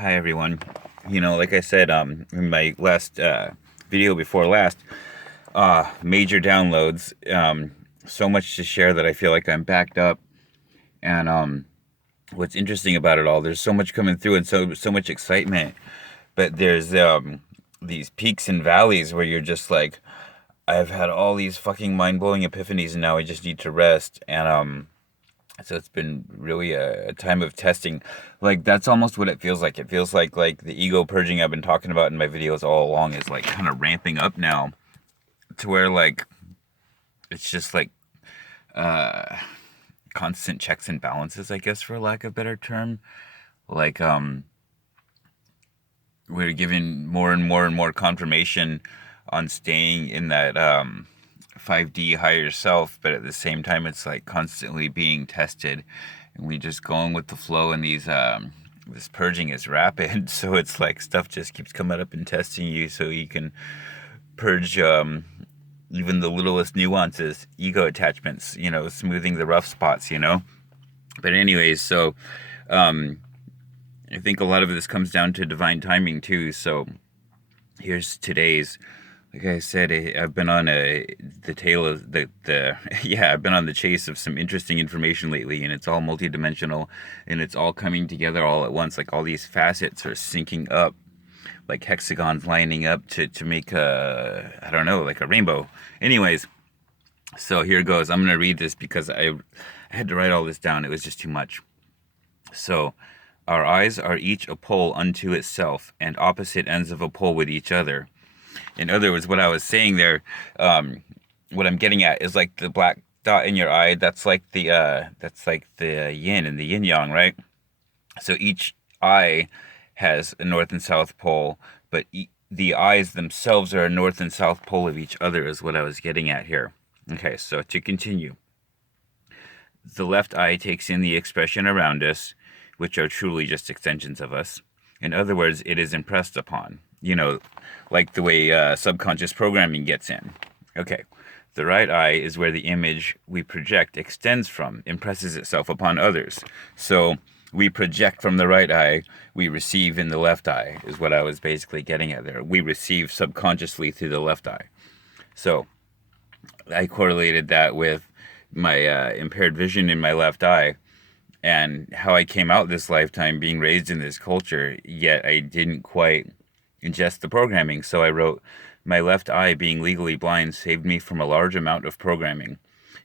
Hi everyone. Like I said, in my last video before last, major downloads. So much to share that I feel like I'm backed up. And what's interesting about it all, there's so much coming through and so much excitement, but there's these peaks and valleys where you're just like, I've had all these fucking mind blowing epiphanies, and now I just need to rest. And so it's been really a time of testing. Like that's almost what it feels like. It feels like the ego purging I've been talking about in my videos all along is like kind of ramping up now to where like it's just like uh constant checks and balances, I guess, for lack of a better term. Like we're given more and more and more confirmation on staying in that 5D higher self, but at the same time, it's like constantly being tested, and we just going with the flow. And this purging is rapid, so it's like stuff just keeps coming up and testing you, so you can purge even the littlest nuances, ego attachments, smoothing the rough spots. But anyways, so um, I think a lot of this comes down to divine timing too. So here's today's. Like I said, I've been on the tail of the yeah, I've been on the chase of some interesting information lately, and it's all multidimensional, and it's all coming together all at once. Like all these facets are syncing up, like hexagons lining up to make I don't know, like a rainbow. Anyways, so here goes. I'm gonna read this because I had to write all this down. It was just too much. So, our eyes are each a pole unto itself, and opposite ends of a pole with each other. In other words, what I was saying there, what I'm getting at is like the black dot in your eye. That's like the yin and the yin yang, right? So each eye has a north and south pole, but the eyes themselves are a north and south pole of each other. Is what I was getting at here. Okay, so to continue, the left eye takes in the expression around us, which are truly just extensions of us. In other words, it is impressed upon, like the way subconscious programming gets in. Okay, the right eye is where the image we project extends from, impresses itself upon others. So we project from the right eye, we receive in the left eye, is what I was basically getting at there. We receive subconsciously through the left eye. So I correlated that with my impaired vision in my left eye and how I came out this lifetime being raised in this culture, yet I didn't quite ingest the programming. So I wrote, my left eye being legally blind saved me from a large amount of programming.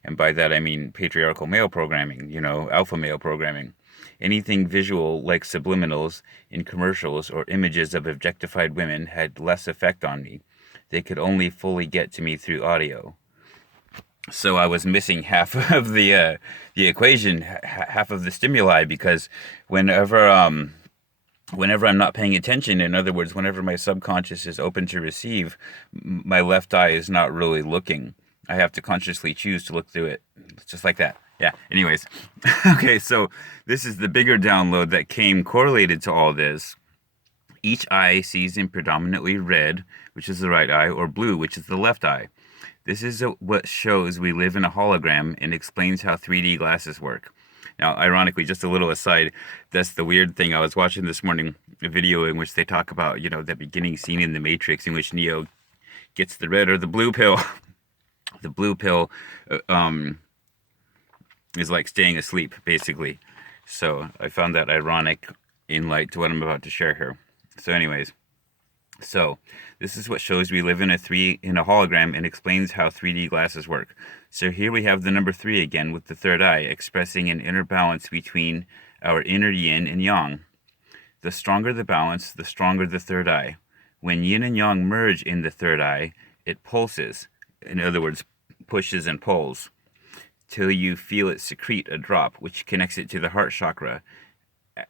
And by that I mean patriarchal male programming, alpha male programming. Anything visual like subliminals in commercials or images of objectified women had less effect on me. They could only fully get to me through audio. So I was missing half of the equation, half of the stimuli, because whenever whenever I'm not paying attention, in other words, whenever my subconscious is open to receive, my left eye is not really looking. I have to consciously choose to look through it, just like that. Yeah. Anyways, okay. So this is the bigger download that came correlated to all this. Each eye sees in predominantly red, which is the right eye, or blue, which is the left eye. This is what shows we live in a hologram and explains how 3D glasses work. Now, ironically, just a little aside, that's the weird thing. I was watching this morning a video in which they talk about, the beginning scene in The Matrix in which Neo gets the red or the blue pill. The blue pill is like staying asleep, basically. So I found that ironic in light to what I'm about to share here. So anyways, so this is what shows we live in a hologram and explains how 3D glasses work. So here we have the number 3 again with the third eye expressing an inner balance between our inner yin and yang. The stronger the balance, the stronger the third eye. When yin and yang merge in the third eye, it pulses. In other words, pushes and pulls till you feel it secrete a drop, which connects it to the heart chakra,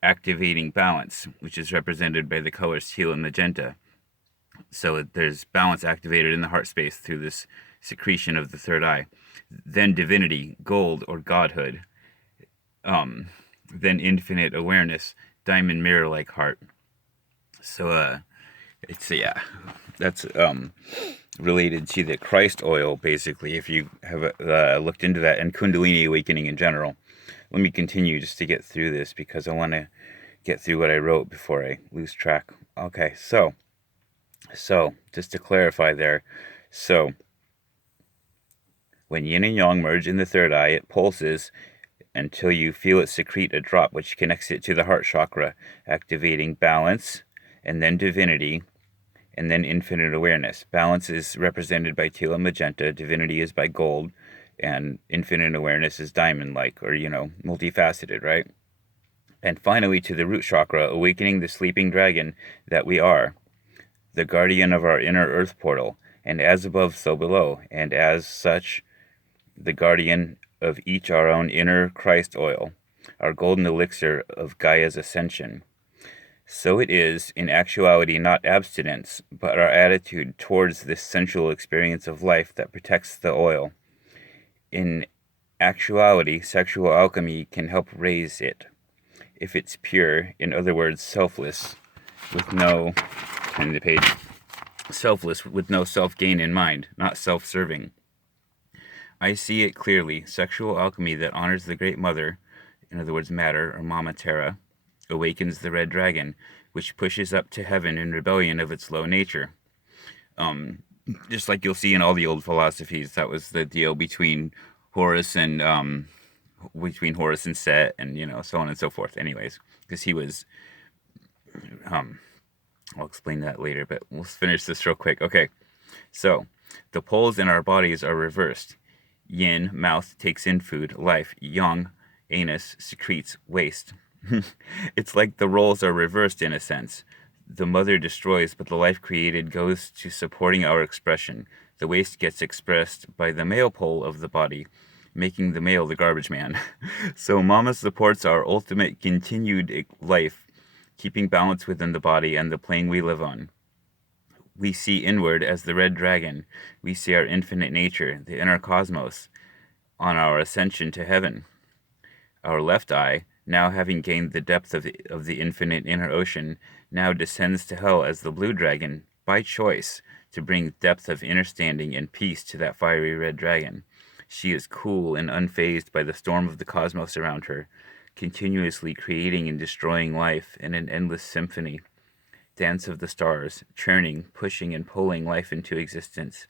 activating balance, which is represented by the colors teal and magenta. So there's balance activated in the heart space through this secretion of the third eye. Then divinity, gold or godhood. Then infinite awareness, diamond mirror like heart. So that's related to the Christ oil, basically, if you have looked into that, and Kundalini awakening in general. Let me continue just to get through this because I want to get through what I wrote before I lose track. Okay, so just to clarify there, so when yin and yang merge in the third eye, it pulses until you feel it secrete a drop, which connects it to the heart chakra, activating balance, and then divinity, and then infinite awareness. Balance is represented by teal and magenta, divinity is by gold, and infinite awareness is diamond-like, or, multifaceted, right? And finally, to the root chakra, awakening the sleeping dragon that we are, the guardian of our inner earth portal, and as above, so below, and as such, the guardian of each our own inner Christ oil, our golden elixir of Gaia's ascension. So it is, in actuality, not abstinence, but our attitude towards this sensual experience of life that protects the oil. In actuality, sexual alchemy can help raise it, if it's pure, in other words, selfless, with no, turn the page, selfless, with no self-gain in mind, not self-serving. I see it clearly, sexual alchemy that honors the Great Mother, in other words, Matter, or Mama Terra, awakens the red dragon, which pushes up to heaven in rebellion of its low nature. Just like you'll see in all the old philosophies, that was the deal between Horus and Set, and so on and so forth. Anyways, because he was, I'll explain that later, but we'll finish this real quick. Okay, so the poles in our bodies are reversed. Yin, mouth, takes in food, life. Yang, anus, secretes waste. It's like the roles are reversed in a sense. The mother destroys, but the life created goes to supporting our expression. The waste gets expressed by the male pole of the body, making the male the garbage man. So Mama supports our ultimate continued life, keeping balance within the body and the plane we live on. We see inward as the red dragon. We see our infinite nature, the inner cosmos, on our ascension to heaven. Our left eye, now having gained the depth of the infinite inner ocean, now descends to hell as the blue dragon, by choice, to bring depth of understanding and peace to that fiery red dragon. She is cool and unfazed by the storm of the cosmos around her, continuously creating and destroying life in an endless symphony. Dance of the stars, churning, pushing, and pulling life into existence.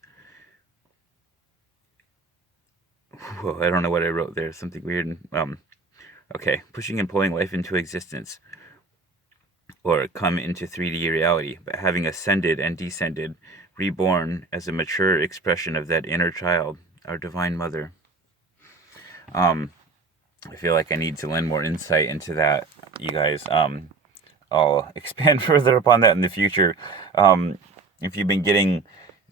Whoa, I don't know what I wrote there. Something weird. Okay, pushing and pulling life into existence, or come into 3D reality, but having ascended and descended, reborn as a mature expression of that inner child, our Divine Mother. I feel like I need to lend more insight into that, you guys. I'll expand further upon that in the future. If you've been getting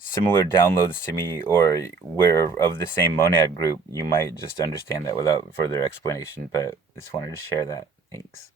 similar downloads to me, or we're of the same monad group, you might just understand that without further explanation, but just wanted to share that. Thanks.